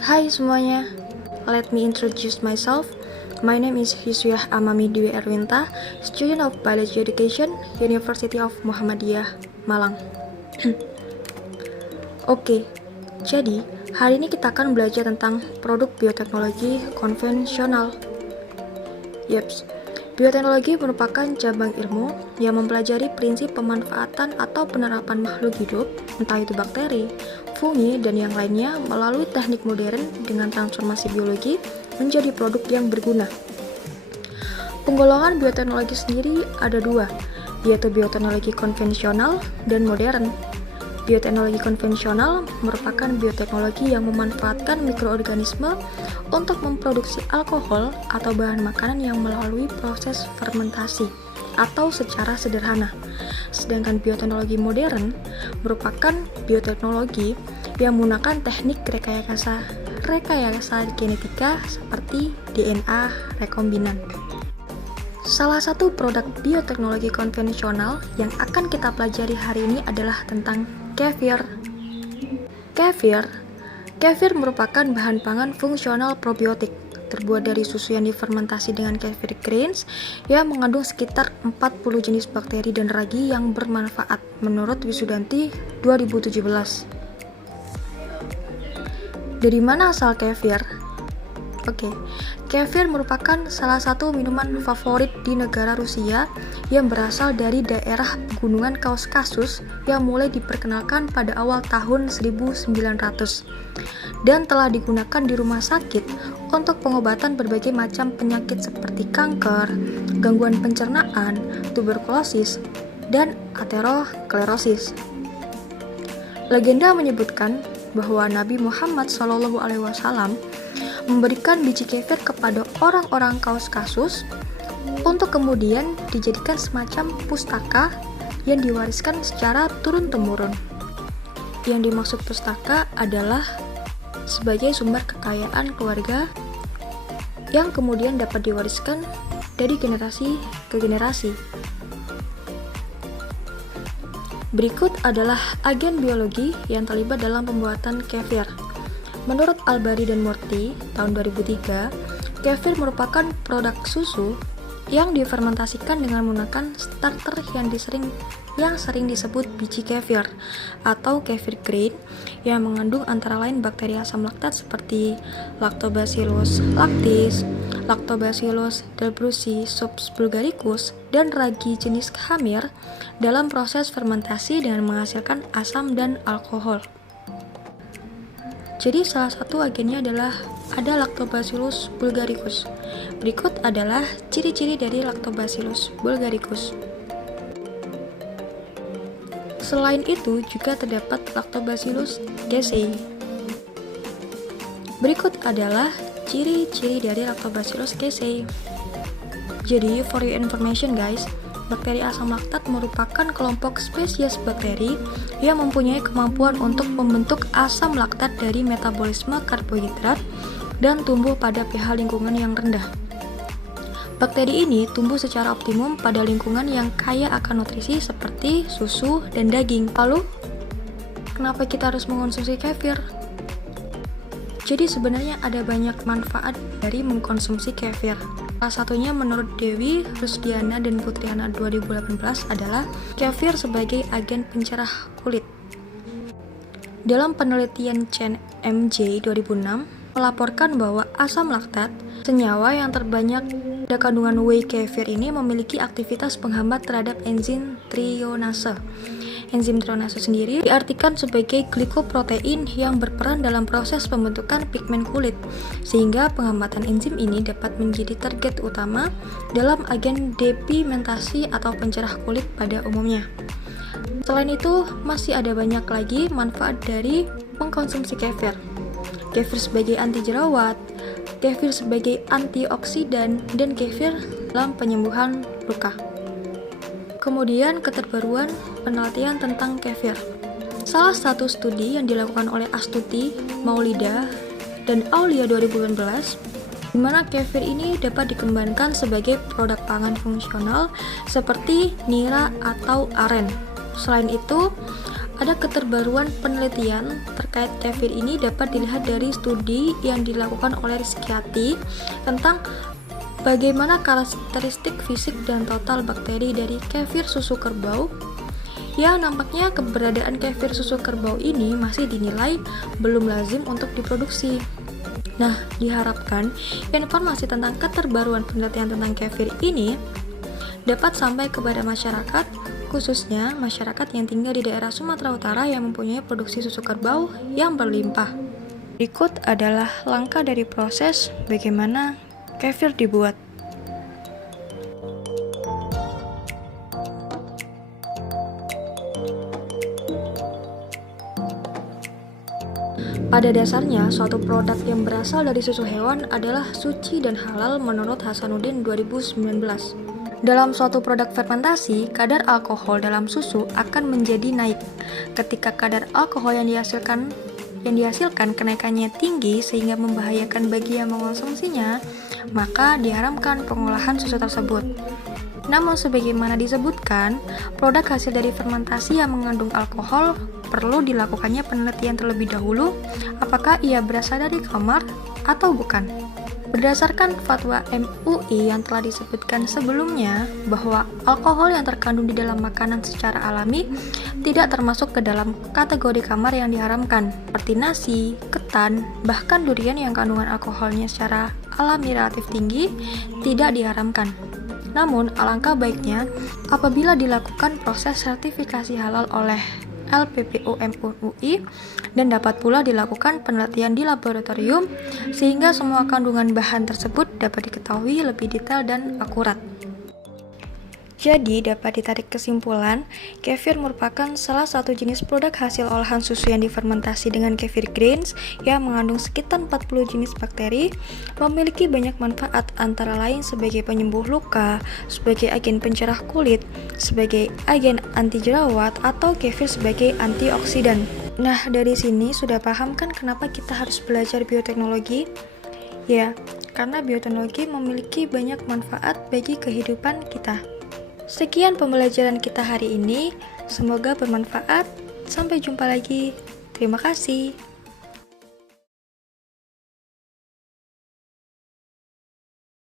Hai semuanya, let me introduce myself. My name is Hisuyah Amami Dwi Erwinta, student of Biology Education, University of Muhammadiyah, Malang. Oke, jadi hari ini kita akan belajar tentang produk bioteknologi konvensional. Yeps, bioteknologi merupakan cabang ilmu yang mempelajari prinsip pemanfaatan atau penerapan makhluk hidup, entah itu bakteri, fungi, dan yang lainnya melalui teknik modern dengan transformasi biologi menjadi produk yang berguna. Penggolongan bioteknologi sendiri ada dua, yaitu bioteknologi konvensional dan modern. Bioteknologi konvensional merupakan bioteknologi yang memanfaatkan mikroorganisme untuk memproduksi alkohol atau bahan makanan yang melalui proses fermentasi atau secara sederhana. Sedangkan bioteknologi modern merupakan bioteknologi yang menggunakan teknik rekayasa genetika seperti DNA rekombinan. Salah satu produk bioteknologi konvensional yang akan kita pelajari hari ini adalah tentang kefir. Kefir merupakan bahan pangan fungsional probiotik terbuat dari susu yang difermentasi dengan kefir grains yang mengandung sekitar 40 jenis bakteri dan ragi yang bermanfaat menurut Wisudanti 2017. Dari mana asal kefir? Oke, kefir merupakan salah satu minuman favorit di negara Rusia yang berasal dari daerah pegunungan Kaukasus yang mulai diperkenalkan pada awal tahun 1900 dan telah digunakan di rumah sakit untuk pengobatan berbagai macam penyakit seperti kanker, gangguan pencernaan, tuberkulosis, dan aterosklerosis. Legenda menyebutkan bahwa Nabi Muhammad SAW memberikan biji kefir kepada orang-orang Kaukasus untuk kemudian dijadikan semacam pustaka yang diwariskan secara turun-temurun. Yang dimaksud pustaka adalah sebagai sumber kekayaan keluarga yang kemudian dapat diwariskan dari generasi ke generasi. Berikut adalah agen biologi yang terlibat dalam pembuatan kefir. Menurut Al-Bari dan Murti, tahun 2003, kefir merupakan produk susu yang difermentasikan dengan menggunakan starter yang sering disebut biji kefir atau kefir grain yang mengandung antara lain bakteri asam laktat seperti Lactobacillus lactis, Lactobacillus delbrusi subs-bulgaricus, dan ragi jenis khamir dalam proses fermentasi dengan menghasilkan asam dan alkohol. Jadi salah satu agennya adalah ada Lactobacillus bulgaricus. Berikut adalah ciri-ciri dari Lactobacillus bulgaricus. Selain itu juga terdapat Lactobacillus casei. Berikut adalah ciri-ciri dari Lactobacillus casei. Jadi for your information guys, bakteri asam laktat merupakan kelompok spesies bakteri yang mempunyai kemampuan untuk membentuk asam laktat dari metabolisme karbohidrat dan tumbuh pada pH lingkungan yang rendah. Bakteri ini tumbuh secara optimum pada lingkungan yang kaya akan nutrisi seperti susu dan daging. Lalu, kenapa kita harus mengkonsumsi kefir? Jadi sebenarnya ada banyak manfaat dari mengkonsumsi kefir. Salah satunya menurut Dewi Rusdiana dan Putriana 2018 adalah kefir sebagai agen pencerah kulit. Dalam penelitian Chen MJ 2006 melaporkan bahwa asam laktat, senyawa yang terbanyak pada kandungan whey kefir ini memiliki aktivitas penghambat terhadap enzim trionase. Enzim trionase sendiri diartikan sebagai glikoprotein yang berperan dalam proses pembentukan pigmen kulit, sehingga penghambatan enzim ini dapat menjadi target utama dalam agen depigmentasi atau pencerah kulit pada umumnya. Selain itu, masih ada banyak lagi manfaat dari mengkonsumsi kefir. Kefir sebagai anti jerawat, kefir sebagai antioksidan, dan kefir dalam penyembuhan luka. Kemudian keterbaruan penelitian tentang kefir. Salah satu studi yang dilakukan oleh Astuti, Maulida, dan Aulia 2018, di mana kefir ini dapat dikembangkan sebagai produk pangan fungsional seperti nira atau aren. Selain itu, Ada keterbaruan penelitian terkait kefir ini dapat dilihat dari studi yang dilakukan oleh Rizkyati tentang bagaimana karakteristik fisik dan total bakteri dari kefir susu kerbau. Ya, nampaknya keberadaan kefir susu kerbau ini masih dinilai belum lazim untuk diproduksi. Nah, diharapkan informasi tentang keterbaruan penelitian tentang kefir ini dapat sampai kepada masyarakat, khususnya masyarakat yang tinggal di daerah Sumatera Utara yang mempunyai produksi susu kerbau yang berlimpah. Berikut adalah langkah dari proses bagaimana kefir dibuat. Pada dasarnya, suatu produk yang berasal dari susu hewan adalah suci dan halal menurut Hasanuddin 2019. Dalam suatu produk fermentasi, kadar alkohol dalam susu akan menjadi naik. Ketika kadar alkohol yang dihasilkan kenaikannya tinggi sehingga membahayakan bagi yang mengonsumsinya, maka diharamkan pengolahan susu tersebut. Namun sebagaimana disebutkan, produk hasil dari fermentasi yang mengandung alkohol perlu dilakukannya penelitian terlebih dahulu apakah ia berasal dari kamar atau bukan. Berdasarkan fatwa MUI yang telah disebutkan sebelumnya bahwa alkohol yang terkandung di dalam makanan secara alami tidak termasuk ke dalam kategori kamar yang diharamkan, seperti nasi, ketan, bahkan durian yang kandungan alkoholnya secara alami relatif tinggi tidak diharamkan. Namun, alangkah baiknya apabila dilakukan proses sertifikasi halal oleh LPPU MUI dan dapat pula dilakukan penelitian di laboratorium sehingga semua kandungan bahan tersebut dapat diketahui lebih detail dan akurat. Jadi, dapat ditarik kesimpulan, kefir merupakan salah satu jenis produk hasil olahan susu yang difermentasi dengan kefir grains yang mengandung sekitar 40 jenis bakteri, memiliki banyak manfaat antara lain sebagai penyembuh luka, sebagai agen pencerah kulit, sebagai agen anti jerawat, atau kefir sebagai antioksidan. Nah, dari sini sudah paham kan kenapa kita harus belajar bioteknologi? Ya, karena bioteknologi memiliki banyak manfaat bagi kehidupan kita. Sekian pembelajaran kita hari ini, semoga bermanfaat. Sampai jumpa lagi. Terima kasih.